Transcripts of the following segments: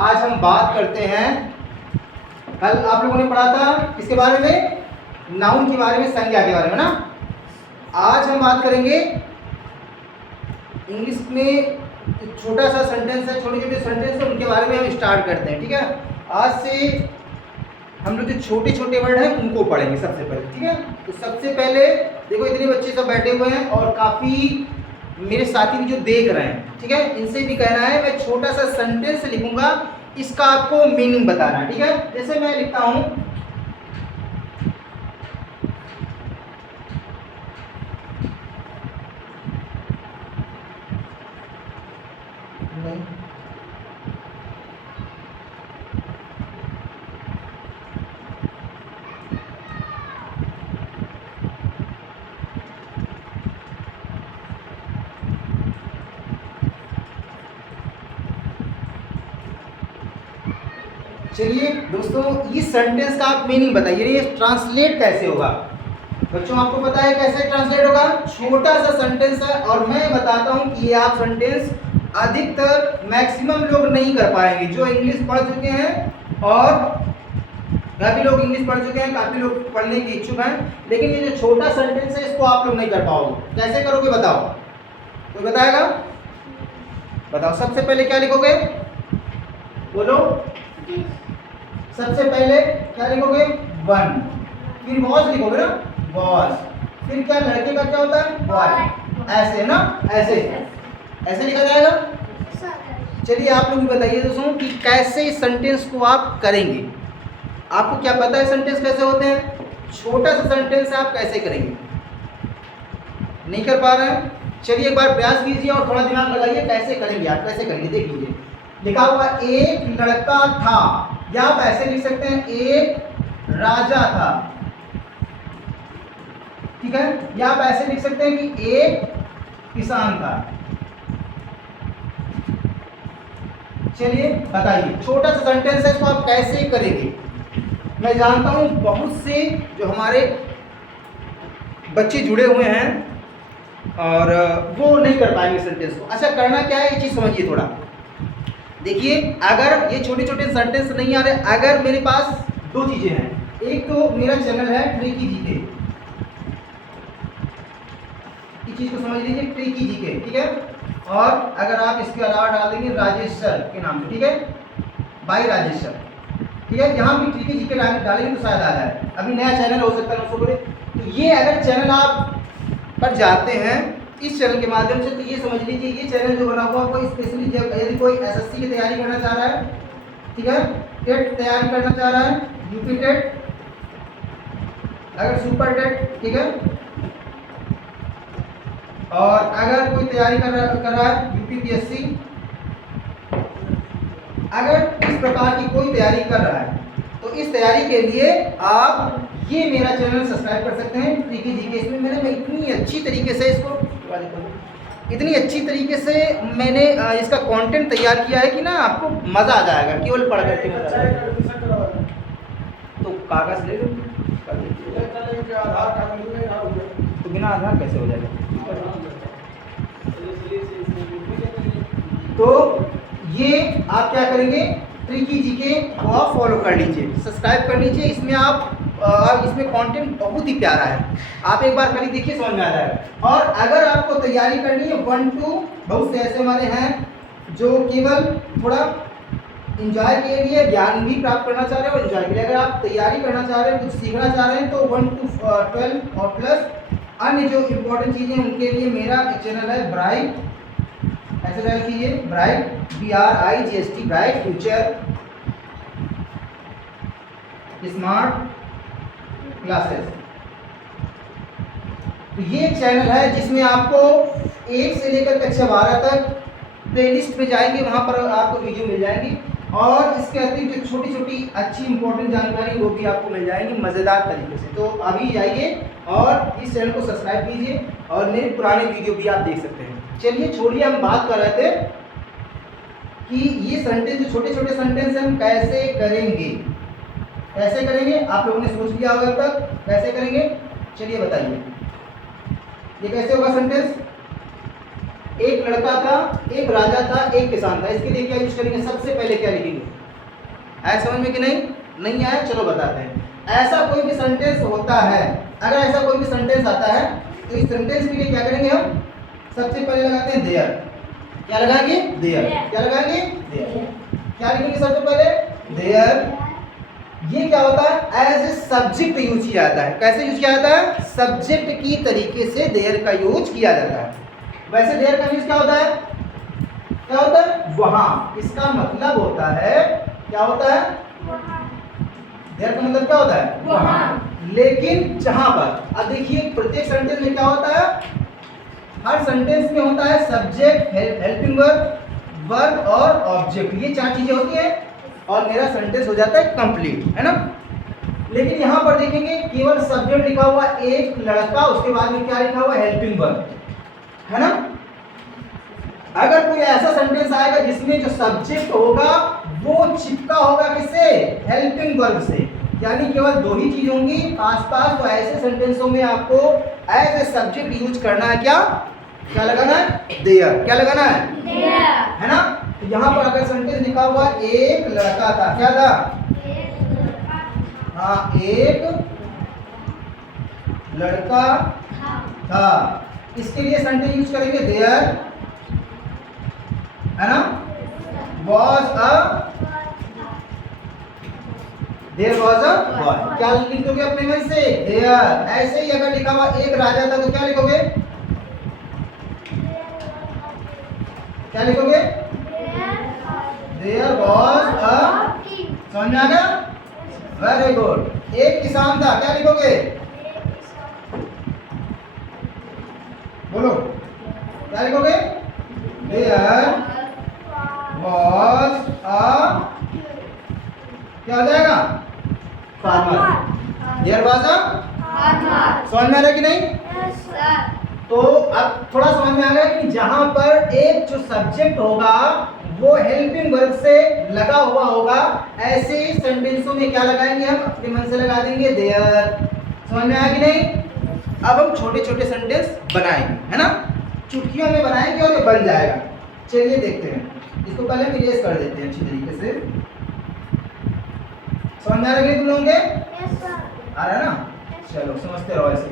आज हम बात करते हैं, कल आप लोगों ने पढ़ा था किसके बारे में, नाउन के बारे में, संज्ञा के बारे में ना। आज हम बात करेंगे इंग्लिश में छोटा सा सेंटेंस है, छोटे छोटे सेंटेंस है, उनके बारे में हम स्टार्ट करते हैं। ठीक है, आज से हम लोग जो छोटे छोटे वर्ड हैं उनको पढ़ेंगे सबसे पहले। ठीक है, तो सबसे पहले देखो इतने बच्चे सब बैठे हुए हैं और काफ़ी मेरे साथी भी जो देख रहे हैं, ठीक है, इनसे भी कहना है मैं छोटा सा सेंटेंस लिखूंगा, इसका आपको मीनिंग बताना है। ठीक है, जैसे मैं लिखता हूं, चलिए दोस्तों इस सेंटेंस का आप मीनिंग बताइए, ये ट्रांसलेट कैसे होगा। बच्चों आपको पता है कैसे ट्रांसलेट होगा, छोटा सा सेंटेंस है और मैं बताता हूं कि ये आप सेंटेंस अधिकतर मैक्सिमम लोग नहीं कर पाएंगे जो इंग्लिश पढ़ चुके हैं, और काफ़ी लोग इंग्लिश पढ़ चुके हैं, काफ़ी लोग पढ़ने के इच्छुक हैं, लेकिन ये जो छोटा सेंटेंस है इसको आप लोग नहीं कर पाओगे। कैसे करोगे बताओ, कोई बताएगा? बताओ सबसे पहले क्या लिखोगे, बोलो। सबसे पहले क्या लिखोगे, वन, फिर वॉज लिखोगे ना, वॉज, फिर क्या लड़के का क्या होता है, बॉय, ऐसे ना, ऐसे ऐसे लिखा जाएगा। चलिए आप लोग भी बताइए दोस्तों कि कैसे इस सेंटेंस को आप करेंगे। आपको क्या पता है सेंटेंस कैसे होते हैं, छोटा सा सेंटेंस आप कैसे करेंगे, नहीं कर पा रहे हैं? चलिए एक बार प्रयास कीजिए और थोड़ा दिमाग लगाइए, कैसे करेंगे आप, कैसे करेंगे देख लीजिए। लिखा हुआ एक लड़का था, या आप ऐसे लिख सकते हैं एक राजा था। ठीक है, या आप ऐसे लिख सकते हैं कि एक किसान था। चलिए बताइए छोटा सा सेंटेंस है, इसको आप कैसे करेंगे। मैं जानता हूं बहुत से जो हमारे बच्चे जुड़े हुए हैं और वो नहीं कर पाएंगे सेंटेंस को। अच्छा करना क्या है, ये चीज समझिए थोड़ा। देखिए अगर ये छोटे छोटे सेंटेंस नहीं आ रहे, अगर मेरे पास दो चीजें हैं, एक तो मेरा चैनल है ट्रिकी जीके, इस चीज को समझ लीजिए, ट्रिकी जीके, ठीक है, और अगर आप इसके अलावा डाल देंगे राजेश सर के नाम से, ठीक है, बाई राजेश सर, ठीक है, यहाँ भी ट्रिकी जीके डालेंगे तो शायद आ जाए। अभी नया चैनल हो सकता है उसको बोले, तो ये अगर चैनल आप पर जाते हैं इस चैनल के माध्यम से, तो ये समझ लीजिए ये चैनल जो बना हुआ कोई स्पेशली जब यदि कोई एसएससी की तैयारी करना चाह रहा है, ठीक है, टेट तैयारी करना चाह रहा है, यूपी टेट, अगर सुपर टेट, ठीक है, और अगर कोई तैयारी कर रहा है यूपीपीएससी, अगर इस प्रकार की कोई तैयारी कर रहा है तो इस तैयारी के लिए आप ये मेरा चैनल सब्सक्राइब कर सकते हैं ट्रिकी जीके। इसमें मैं इतनी अच्छी तरीके से इसको इतनी अच्छी तरीके से मैंने इसका कंटेंट तैयार किया है कि ना आपको मज़ा आ जाएगा केवल पढ़ करके। तो कागज ले लो, तो बिना आधार कैसे हो जाएगा। तो ये आप क्या करेंगे, ट्रिकी जीके को आप फॉलो कर लीजिए, सब्सक्राइब कर लीजिए। इसमें आप इसमें कंटेंट बहुत ही प्यारा है, आप एक बार खाली देखिए समझ में आ जाएगा। और अगर आपको तैयारी करनी है 1 to, बहुत से ऐसे हमारे हैं जो केवल थोड़ा एंजॉय के लिए ज्ञान भी प्राप्त करना चाह रहे हैं और एंजॉय के लिए अगर आप तैयारी करना चाह रहे हैं, कुछ सीखना चाह रहे हैं, तो 1 to 12 और प्लस अन्य जो इम्पोर्टेंट चीज़ें उनके लिए मेरा चैनल है ब्राइट, ऐसे डायल कीजिए bright, BRIGHT, bright future smart classes. तो ये चैनल है जिसमें आपको 1 से लेकर कक्षा 12 तक प्लेलिस्ट में जाएंगे, वहां पर आपको वीडियो मिल जाएंगी, और इसके अतिरिक्त जो छोटी छोटी अच्छी इंपॉर्टेंट जानकारी वो भी आपको मिल जाएंगी मज़ेदार तरीके से। तो अभी जाइए और इस चैनल को सब्सक्राइब कीजिए और मेरे पुराने वीडियो भी आप देख सकते हैं। चलिए छोड़िए, हम बात कर रहे थे कि ये सेंटेंस जो छोटे छोटे सेंटेंस हम कैसे करेंगे, कैसे करेंगे। आप लोगों ने सोच लिया होगा तक कैसे करेंगे, चलिए बताइए ये कैसे होगा सेंटेंस। एक लड़का था, एक राजा था, एक किसान था। इसके लिए क्या यूज करेंगे? सबसे पहले क्या लिखेंगे? आया समझ में कि नहीं? नहीं आया? चलो बताते हैं। ऐसा कोई भी सेंटेंस होता है, अगर ऐसा कोई भी सेंटेंस आता है तो इस सेंटेंस के लिए क्या करेंगे हम? सबसे पहले लगाते हैं देयर। क्या लगाएंगे? देयर। क्या लगाएंगे? देयर। क्या लिखेंगे सबसे पहले? देयर। ये क्या होता है? एज ए सब्जेक्ट यूज किया जाता है। कैसे यूज किया जाता है? सब्जेक्ट की तरीके से देयर का यूज किया जाता है। वैसे देयर का यूज क्या होता है? क्या होता है? वहां। इसका मतलब होता है, क्या होता है? देयर का मतलब क्या होता है? वहां। लेकिन जहां पर, अब देखिए प्रत्येक सेंटेंस में क्या होता है? हर सेंटेंस में होता है सब्जेक्ट, हेल्पिंग वर्ब, वर्ब और ऑब्जेक्ट। ये चार चीजें होती है और मेरा सेंटेंस हो जाता है कंप्लीट, है ना? लेकिन यहां पर देखेंगे केवल सब्जेक्ट लिखा हुआ, एक लड़का, उसके बाद में क्या लिखा हुआ? हेल्पिंग वर्ब, है ना? अगर कोई ऐसा सेंटेंस आएगा जिसमें जो सब्जेक्ट होगा वो चिपका होगा किससे? हेल्पिंग वर्ब से, यानी केवल दो ही चीज होंगी आसपास, तो ऐसे सेंटेंसों में आपको एज ए सब्जेक्ट यूज करना है। क्या लगाना है? देयर। क्या लगाना है? देयर, है ना? तो यहाँ पर अगर सेंटेंस लिखा हुआ एक लड़का था, क्या था? हाँ, एक लड़का था। इसके लिए सेंटेंस यूज करेंगे देयर, है ना? was a there was a boy। क्या लिखोगे अपने मन से? there। ऐसे ही अगर लिखा हुआ एक राजा था तो क्या लिखोगे? क्या लिखोगे? there was a, समझ में आ गया? Very good. एक किसान था, क्या लिखोगे? बोलो, क्या लिखोगे? there was a, क्या हो जाएगा? Farmer. There was a farmer. समझ में आ रहा है कि नहीं? Yes sir. तो अब थोड़ा समझ में आ गया कि जहां पर एक जो सब्जेक्ट होगा वो हेल्पिंग वर्ब से लगा हुआ होगा, ऐसे सेंटेंसों में क्या लगाएंगे हम? अपने मन से लगा देंगे देयर। समझ में आया कि नहीं? अब हम छोटे छोटे सेंटेंस बनाएंगे, है ना? चुटकियों में बनाएंगे और ये बन जाएगा। चलिए देखते हैं। इसको पहले हम इरेज कर देते हैं अच्छी तरीके से। समझ में आ रहा है तुम लोगों के? Yes sir. आ रहा है ना? चलो समझते रहो ऐसे।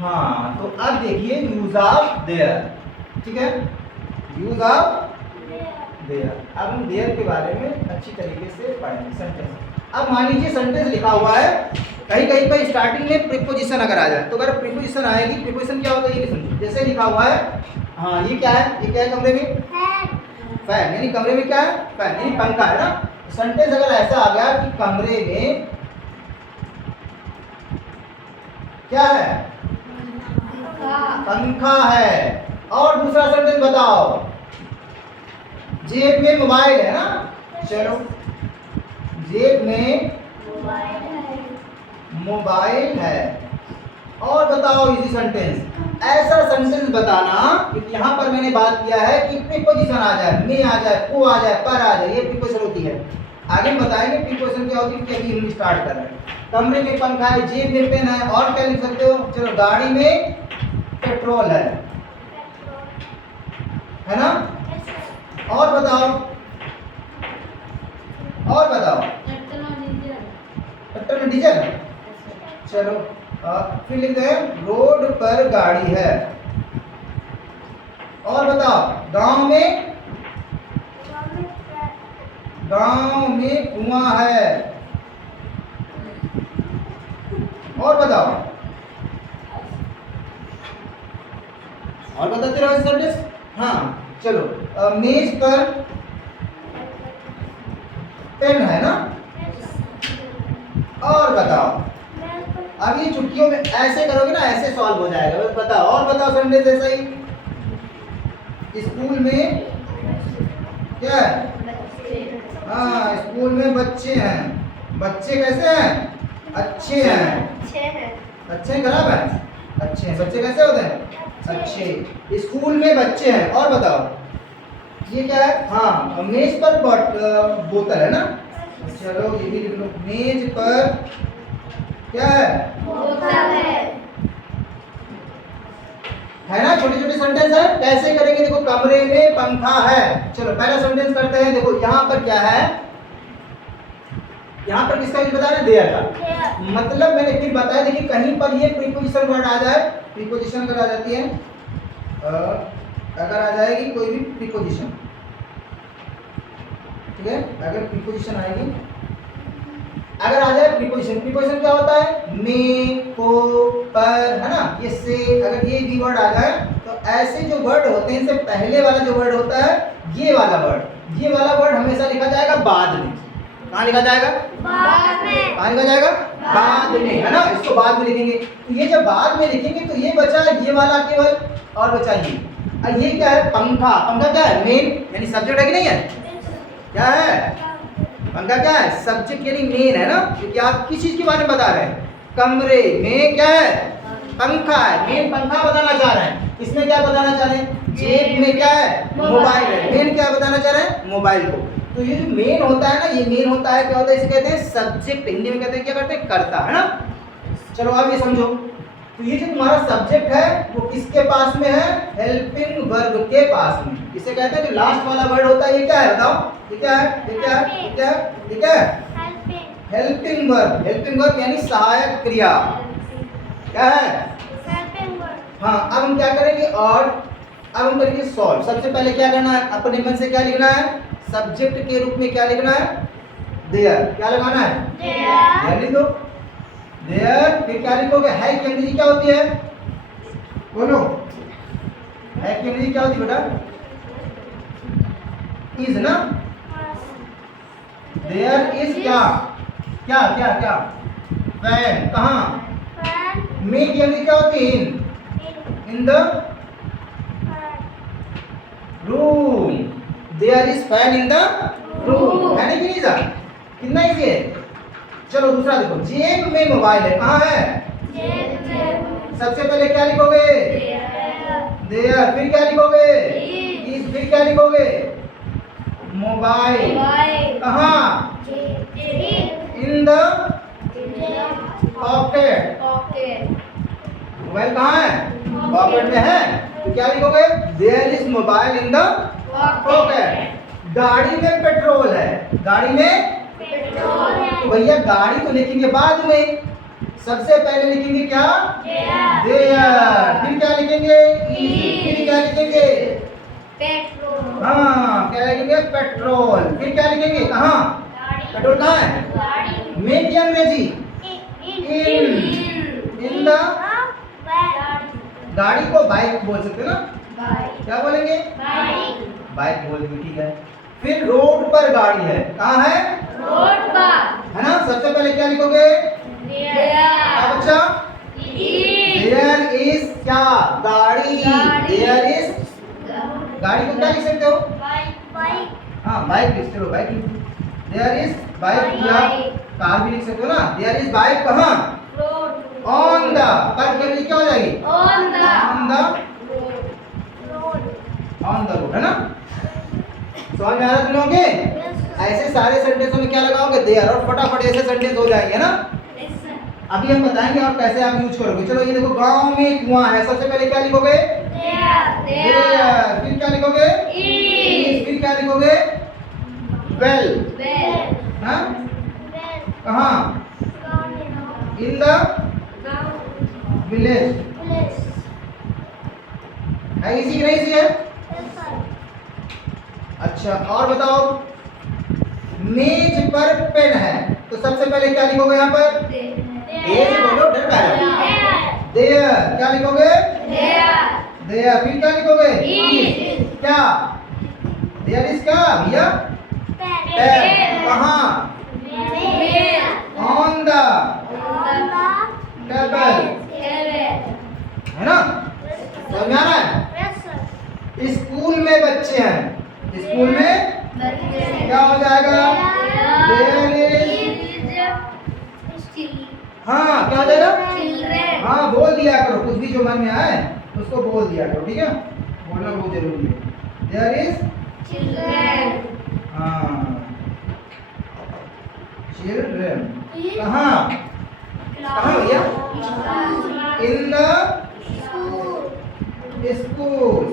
हाँ, तो अब देखिए यूज ऑफ देयर, ठीक है? Use of their. अब हम देयर के बारे में अच्छी तरीके से पढ़ेंगे सेंटेंस। अब मान लीजिए सेंटेंस लिखा हुआ है, कहीं कहीं पर स्टार्टिंग में प्रीपोजिशन अगर आ जाए, तो अगर प्रीपोजिशन आएगी, प्रीपोजिशन क्या होता है ये सुनिए। जैसे लिखा हुआ है, हाँ ये क्या है? ये क्या है कमरे में? फैन। यानी कमरे में क्या है? फैन, यानी पंखा, है ना? सेंटेंस अगर ऐसा आ गया कि कमरे में क्या है? पंखा है। और दूसरा सेंटेंस बताओ। जेब में मोबाइल है ना? चलो, जेब में मोबाइल है। और बताओ इजी सेंटेंस। ऐसा सेंटेंस बताना कि यहाँ पर मैंने बात किया है कि प्रीपोजिशन आ जाए, में आ जाए, को आ जाए, पर आ जाए, ये प्रीपोजिशन होती है। आगे बताएंगे प्रीपोजिशन क्या होती है, कि अभी हम स्टार्ट कर रहे हैं। कमरे में पंखा है, जेब में पेन है, और क्या लिख सकते हो? चलो, गाड़ी में पेट्रोल है ना? और बताओ, और बताओ। पेट्रोल में डीजल। चलो, फिर लिखते हैं रोड पर गाड़ी है। और बताओ, गांव में कुआं है। और बताओ, और बताते रहो सेंटेंस। हाँ चलो, मेज पर पेन है ना? और बताओ। अब ये चुटकियों में ऐसे करोगे ना, ऐसे सॉल्व हो जाएगा। बस बताओ, और बताओ सेंटेंस ऐसा ही। स्कूल में क्या है? हाँ, स्कूल में बच्चे हैं। बच्चे कैसे हैं? अच्छे हैं। अच्छे हैं, खराब है? अच्छे हैं। बच्चे कैसे होते हैं? अच्छे। स्कूल में बच्चे हैं। और बताओ, ये क्या है? हाँ, मेज पर बोतल है ना? चलो ये भी लिख लो, मेज पर क्या है? बोतल है। है ना, छोटे छोटे सेंटेंस है। कैसे करेंगे, देखो कमरे में पंखा है। चलो पहला सेंटेंस करते हैं। देखो यहाँ पर क्या है, यहाँ पर किसका यूज बता रहे हैं, देयर का। मतलब मैंने फिर बताया, देखिए कहीं पर ये प्रीपोजिशन वर्ड आ जाए, प्रीपोजिशन अगर आ जाती है, अगर आ जाएगी कोई भी प्रीपोजिशन, ठीक है, अगर प्रीपोजिशन आएगी, अगर आ जाए प्रीपोजिशन, प्रीपोजिशन क्या होता है, में, को, पर, है ना, ये से, अगर ये भी वर्ड आ जाए तो ऐसे जो वर्ड होते हैं, इनसे पहले वाला जो वर्ड होता है, ये वाला वर्ड हमेशा लिखा जाएगा बाद में। कहाँ लिखा जाएगा, बाद में। कहाँ लिखा जाएगा, बाद में, है ना, इसको बाद में लिखेंगे। तो ये जब बाद में लिखेंगे तो ये बचा ये वाला केवल, और बचा ये। और ये क्या है, पंखा। पंखा क्या है, मेन, यानी सब्जेक्ट है कि नहीं है, क्या है, पंखा क्या है, सब्जेक्ट यानी मेन, है ना, क्योंकि आप किस चीज के बारे में बता रहे हैं, कमरे में क्या है, पंखा है, मेन पंखा बताना चाह रहे हैं। इसमें क्या बताना चाह रहे हैं, जेब में क्या है, मोबाइल है। मेन क्या बताना चाह रहे हैं, मोबाइल को। तो ये जो मेन होता है ना, ये मेन होता है, क्या होता है, इसे कहते हैं सब्जेक्ट। हिंदी में कहते हैं, क्या करते हैं, कर्ता, है ना। चलो अब ये समझो, तो ये जो तुम्हारा सब्जेक्ट है वो किसके पास में है, हेल्पिंग वर्ब के पास में। इसे कहते हैं जो लास्ट वाला वर्ड होता है, ये क्या है, बताओ, ये क्या है, ये क्या है, ये क्या है, ये क्या है, हेल्पिंग वर्ब। हेल्पिंग वर्ब यानी सहायक क्रिया, क्या है, हेल्पिंग वर्ब। हाँ, अब हम क्या करेंगे, और अब हम करेंगे सॉल्व। सबसे पहले क्या करना है, अपने मन से क्या लिखना है, सब्जेक्ट के रूप में क्या लिखना है, देयर। क्या लगाना है, देयर लिख दो, देयर। फिर क्या लिखोगे, है की अंग्रेजी क्या होती है, बोलो, है की अंग्रेजी क्या होती है बेटा, इज ना। देयर इज क्या, क्या क्या क्या, फैन। कहाँ, में की अंग्रेजी क्या होती है, in the room. There is fan in the room, है ना कि नहीं सर, कितना इजी है। चलो दूसरा देखो, जेब में मोबाइल है। कहाँ है, जेब में। सबसे पहले क्या लिखोगे, देयर। फिर क्या लिखोगे, इज। फिर क्या लिखोगे, मोबाइल। कहाँ, इन द पॉकेट। मोबाइल कहाँ है, पॉकेट में है। तो क्या लिखोगे, there is mobile in the pocket. गाड़ी में पेट्रोल है, गाड़ी में पेट्रोल है। तो भैया गाड़ी तो लिखेंगे बाद में, सबसे पहले लिखेंगे क्या, देयर। फिर क्या लिखेंगे, फिर क्या लिखेंगे, पेट्रोल। हाँ, क्या लिखेंगे, पेट्रोल। फिर क्या लिखेंगे, कहाँ, पेट्रोल कहाँ है, में की अंग्रेजी, इन द। गाड़ी को बाइक बोल सकते हो ना, क्या बोलेंगे, बाइक बोल देंगे, ठीक है। फिर रोड पर गाड़ी है। कहाँ है, रोड पर, है ना। सबसे पहले क्या लिखोगे, क्या बच्चा, देयर इज क्या, गाड़ी। देयर इज, गाड़ी को क्या लिख सकते हो, बाइक। हाँ, बाइक लिख, चलो बाइक लिख। देयर इज बाइक, या कार भी लिख सकते हो ना। देयर इज बाइक कहाँ, ऑन द। पर के लिए क्या हो जाएगी, ऑन द रोड, है ना। समझ में आ रहा तुम लोगों के। ऐसे सारे सेंटेंसों में क्या लगाओगे, देयर, और फटाफट ऐसे सेंटेंस हो जाएंगे ना। अभी हम बताएंगे और कैसे आप यूज करोगे। चलो ये देखो, गांव में कुआं है। सबसे पहले क्या लिखोगे, देयर। फिर क्या लिखोगे, इज। फिर क्या लिखोगे, वेल। हाँ, कहाँ, इन द विलेज। है इजी नहीं इजी है। अच्छा और बताओ, मेज पर पेन है। तो सबसे पहले क्या लिखोगे यहाँ पर, देयर। बोलो, डर का देयर। क्या लिखोगे, देयर। फिर क्या लिखोगे, इज। क्या, देयर इज क्या भैया, पेन। कहाँ, ऑन द टेबल, है ना। समझ में आ रहा है। स्कूल में बच्चे हैं, स्कूल में क्या हो जाएगा, देयर इज, हाँ क्या हो जाएगा, हाँ बोल दिया करो, कुछ भी जो मन में आए उसको बोल दिया करो, ठीक है, बोलना बहुत जरूरी है। देयर इज चिल्ड्रन, हाँ चिल्ड्रन। कहाँ, कहाँ भैया, इन द स्कूल।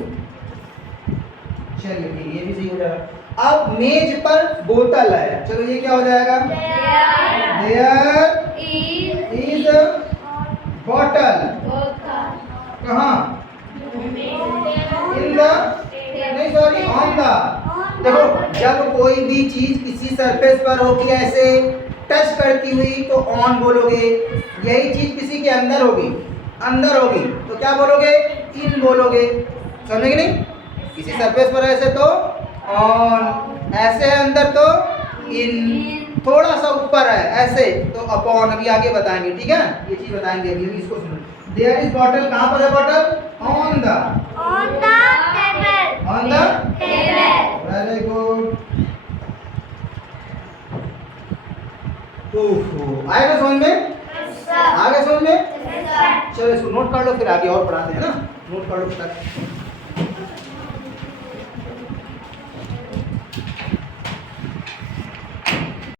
चलिए ठीक, ये भी सही हो जाएगा। अब मेज पर बोतल है, चलो ये क्या हो जाएगा? There is bottle. कहाँ? इन द, नहीं सॉरी, ऑन द। देखो जब कोई भी चीज किसी सरफेस पर होगी ऐसे टच करती हुई तो ऑन बोलोगे, यही चीज किसी के अंदर होगी, अंदर होगी तो क्या बोलोगे? इन बोलोगे। समझे कि नहीं? किसी सरफेस पर ऐसे तो ऑन, ऐसे अंदर तो इन, थोड़ा सा ऊपर है ऐसे तो अपॉन। अभी आगे बताएंगे, ठीक है, ये चीज बताएंगे अभी, इसको सुनो। देयर इज बॉटल, कहाँ पर है bottle? On the table. Very good. ओहो, आएगा समझ में? आगे समझ में? चलो इसको नोट कर लो, फिर आगे और पढ़ाते हैं ना। नोट कर लो।